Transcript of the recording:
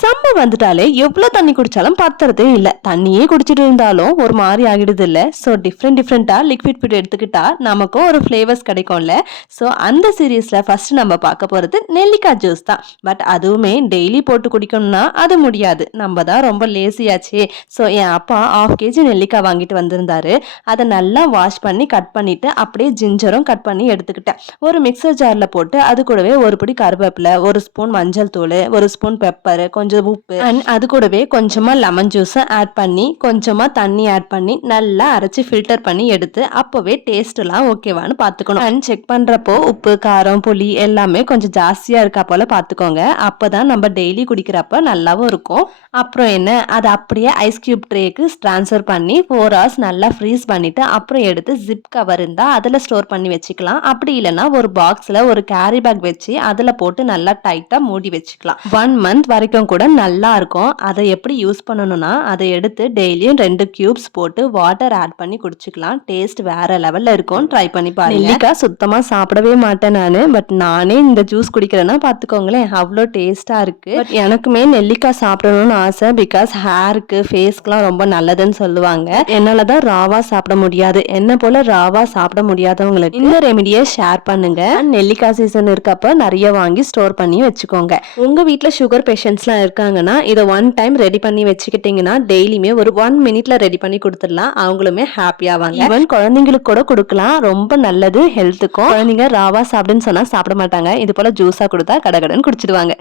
Summer வந்துட்டாலே எவ்வளவு தண்ணி குடிச்சாலும் பத்துறதே இல்ல. தண்ணியே குடிச்சிட்டு இருந்தாலும் ஒரு மாதிரி ஆகிடுது இல்ல. ஸோ டிஃப்ரெண்டா லிக்விட் ஃபுட் எடுத்துக்கிட்டா நமக்கும் ஒரு ஃப்ளேவர்ஸ் கிடைக்கும்ல. ஸோ அந்த சீரீஸ்ல ஃபர்ஸ்ட் நம்ம பார்க்க போறது நெல்லிக்காய் ஜூஸ் தான். பட் அதுவுமே டெய்லி போட்டு குடிக்கணும்னா அது முடியாது. நம்ம தான் ரொம்ப லேசியாச்சே. ஸோ என் அப்பா 1/2 kg நெல்லிக்காய் வாங்கிட்டு வந்திருந்தாரு. அதை நல்லா வாஷ் பண்ணி கட் பண்ணிட்டு அப்படியே ஜிஞ்சரும் கட் பண்ணி எடுத்துக்கிட்டேன். ஒரு மிக்சர் ஜார்ல போட்டு அது கூடவே ஒரு பிடி கருவேப்பிலை, ஒரு ஸ்பூன் மஞ்சள் தூள், ஒரு ஸ்பூன் பெப்பர், கொஞ்சம் உப்பு அண்ட் அது கூடவே கொஞ்சமா லெமன் ஜூஸ் ஆட் பண்ணி கொஞ்சமா தண்ணி ஆட் பண்ணி நல்லா அரைச்சி ஃபில்டர் பண்ணி எடுத்து அப்பவே டேஸ்ட் எல்லாம் ஓகேவான்னு பாத்துக்கணும். அண்ட் செக் பண்றப்போ உப்பு, காரம், புளி எல்லாமே கொஞ்சம் ஜாஸ்தியா இருக்கா போல பாத்துக்கோங்க. அப்பதான் நம்ம டெய்லி குடிக்கிறப்ப நல்லாவும் இருக்கும். அப்புறம் என்ன, அதை அப்படியே ஐஸ் கியூப் ட்ரேக்கு ட்ரான்ஸ்ஃபர் பண்ணி 4 hours நல்லா ஃப்ரீஸ் பண்ணிட்டு அப்புறம் எடுத்து ஜிப் கவர் இருந்தா அதுல ஸ்டோர் பண்ணி வச்சுக்கலாம். அப்படி இல்லைன்னா ஒரு பாக்ஸ்ல ஒரு கேரி பேக் வச்சு அதுல போட்டு நல்லா டைட்டா மூடி வச்சுக்கலாம். 1 month வரைக்கும் கூட நல்லா இருக்கும். அதை எப்படி யூஸ் பண்ணணும்னா, அதை எடுத்து டெய்லியும் 2 கியூப்ஸ் போட்டு வாட்டர் ஆட் பண்ணி குடிச்சுக்கலாம். டேஸ்ட் வேற லெவல்ல இருக்கும். ட்ரை பண்ணி பாருங்க. நெல்லிக்காய் சுத்தமா சாப்பிடவே மாட்டேன் நானு. பட் நானே இந்த ஜூஸ் குடிக்கிறேன்னா பாத்துக்கோங்களேன், அவ்வளோ டேஸ்டா இருக்கு. பட் எனக்குமே நெல்லிக்காய் சாப்பிடணும்னு ஆசை. பிகாஸ் ஹேருக்கு, ஃபேஸ்க்குலாம் ரொம்ப நல்லதுன்னு சொல்லுவாங்க. என்னாலதான் ராவா சாப்பிட முடியாது. என்ன போல ராவா சாப்பிட முடியாதவங்களுக்கு இந்த ரெமிடியை ஷேர் பண்ணுங்க. நெல்லிக்காய் சீசன் இருக்கப்ப நிறைய வாங்கி ஸ்டோர் பண்ணி வச்சுக்கோங்க. உங்க வீட்ல சுகர் பேஷண்ட்ஸ்லாம் இருக்காங்கன்னா இதை 1 time ரெடி பண்ணி வச்சுக்கிட்டீங்கன்னா டெய்லியுமே ஒரு 1 minute ரெடி பண்ணி கொடுத்துடலாம். அவங்களுமே ஹாப்பியாவாங்க. ஈவன் குழந்தைங்களுக்கு கூட கொடுக்கலாம். ரொம்ப நல்லது ஹெல்த்துக்கும். குழந்தைங்க ராவா சாப்பிடுன்னு சொன்னா சாப்பிட மாட்டாங்க. இது போல ஜூஸா கொடுத்தா கடகடன்னு குடிச்சிடுவாங்க.